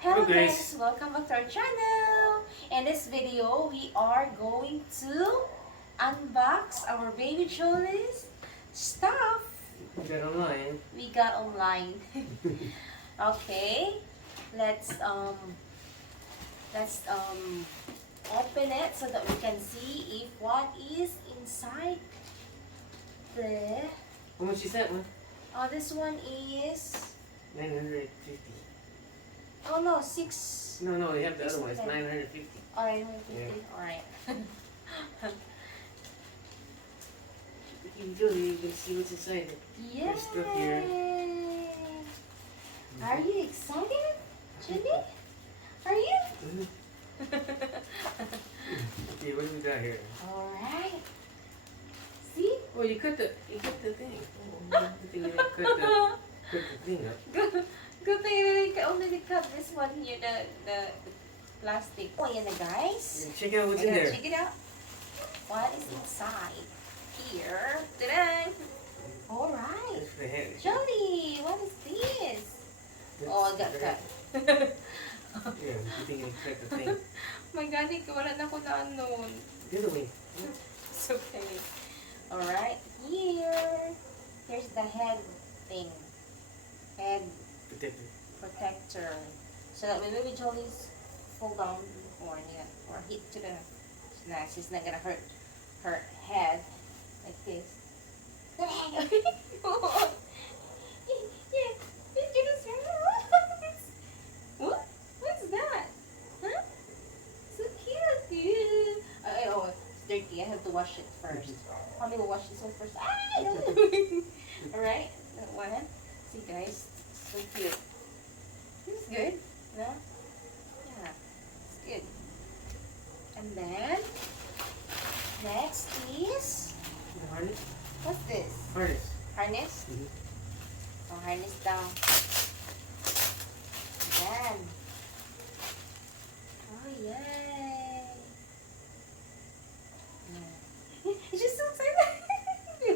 Hello Hello guys, guys, welcome back to our channel. In this video, we are going to unbox our baby Jolie's stuff get online. we got online. Okay, let's um let's open it so that we can see if what is inside the. How much is that one? This one is 950. oh no 6. No, you have the other one. It's 950. Oh, 950. Yeah. All right. You do, you can see what's inside it. Yay! There's stuff here. Are you excited, Julie? Are you? Okay, what do we got here? Alright. See? Oh, you cut the thing. Oh, I think you didn't cut the thing up. Good thing they only cut this one here, the plastic. Oh, yan na guys. Yeah, check out what's in Ayan, there. check it out. What is inside here? Ta-da! Alright. That's the head. Jolie, what is this? That's Oh, I got the cut. head. Yeah, you think you cut the thing. My God, wala na ko na nun. The other way. It's okay. Alright, here's the head thing. Head Protected. protector. So that when baby Jolie's fall down or hit to the snacks, it's not gonna hurt her head like this. What? What's that? Huh? So cute. Oh, it's dirty. I have to wash it first. Mommy will wash this one first. Ah, no. Alright, that one. See guys, so cute. This is good. No? Yeah, it's good. And then, next is, The harness? what's this? Harness. Harness? Mm-hmm. Oh, harness down. Then, oh yay! It's just so excited. Yeah,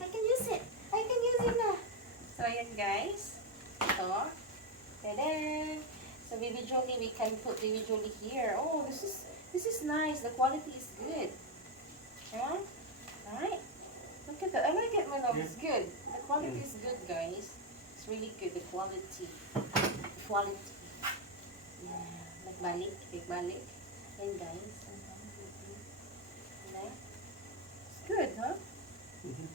I can use it. I can use it na. So, ayan guys. Ito. Ta-da! So, baby Jolie, we can put baby Jolie here. Oh, this is nice. The quality is good. Yeah? Alright. Look at that. I like it, my love. It's good. The quality is good, guys. It's really good. The quality. The quality. Yeah. Nagbalik. Nagbalik. Ayan, guys. It's good, huh? Mm-hmm.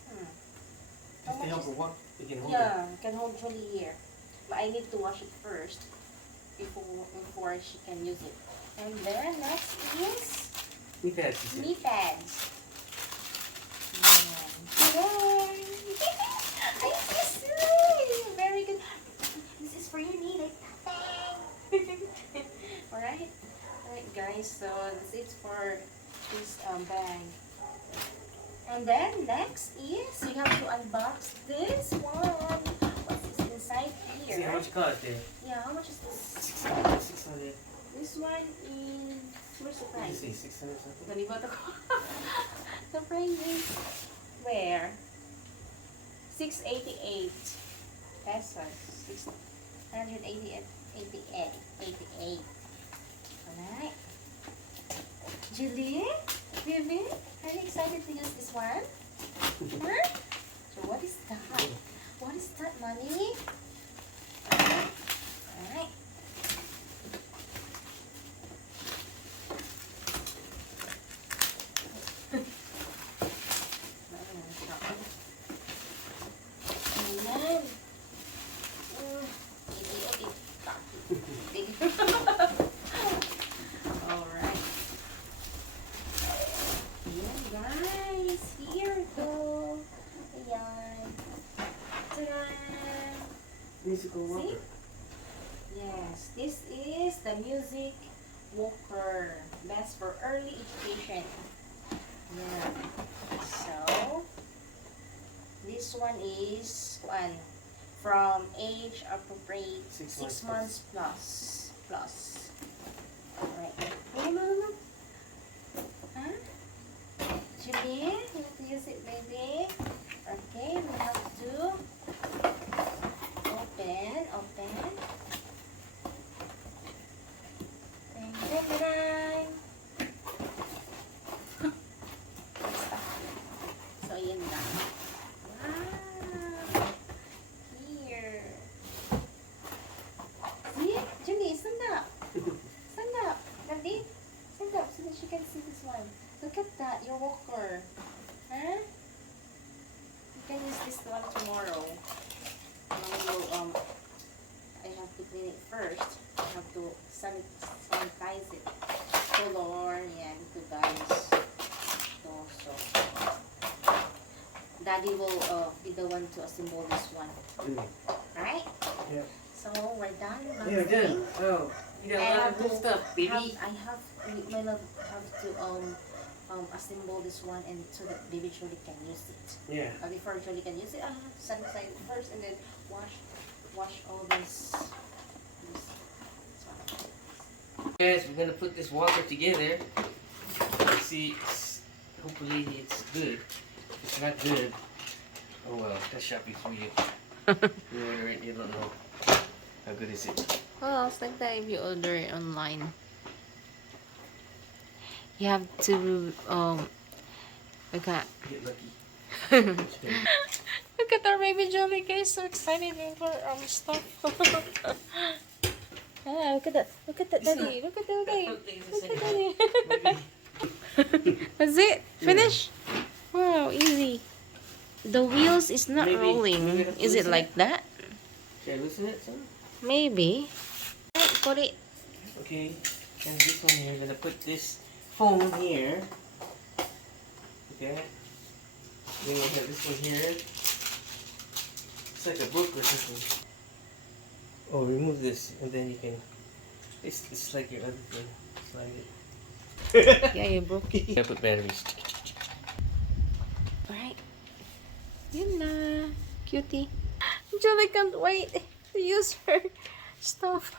How Just to much help is- her walk, you can hold her. Yeah, I can hold Jolie here. But I need to wash it first before she can use it. And then next is Knee pads, you said. knee pads. Yay! I see. Very good. This is for your knee, like bang. Alright? Alright guys, so this is for this bag. And then next is we have to unbox this one. What's this inside See how here? much it cost there? Yeah, how much is this? 600. This one is, where's the What did you price? say, 600 something? Nalibat ako. The price is where? 688 pesos. 688. 88. Alright. Julie? Baby? Are you excited to use this one? Huh? So what is that? What is that, mommy? Alright. Ayan. Alright. Ayan, guys. Here we go. Ayan. Ta-da! Musical walker. Yes, this is the music walker. Best for early education. Yeah. So, this one is from age appropriate 6 months plus. Alright. No. Huh? Julie, you want to use it, baby? Okay, we have to open. that, your walker. Huh? You can use this one tomorrow. Mommy will, I have to clean it first. I have to sanitize it. Color, yan, ito guys. So, Daddy will be the one to assemble this one. Right? Yeah. So, we're done. Yeah, we're done. Oh, you got a lot of good stuff, baby. My love have to assemble this one and so that baby Jolie can use it. Yeah. Before Jolie can use it, I have to sanitize it first and then wash all this. Guys, we're gonna put this walker together. See, hopefully it's good. If it's not good, oh well, that's Shopee for you. You order it, you don't know how good is it. Well, it's like that if you order it online. You have to look at Get lucky. look at our baby Jolie, guys, so excited for stuff. Ah, look at that daddy. Look at that daddy. Look at daddy. That's it. Finish. Wow, easy. The wheels is not Maybe rolling. Is it loosen like that? Should I loosen it, son? Maybe. Put it. Okay, and this one here, we're gonna put this phone here. Okay. Then we'll have this one here. It's like a book or something. Oh, remove this, and then you can. It's like your other thing. Slide it. Yeah, you broke it. I put batteries. Alright. Yun na. Cutie. Jolie can't wait to use her stuff.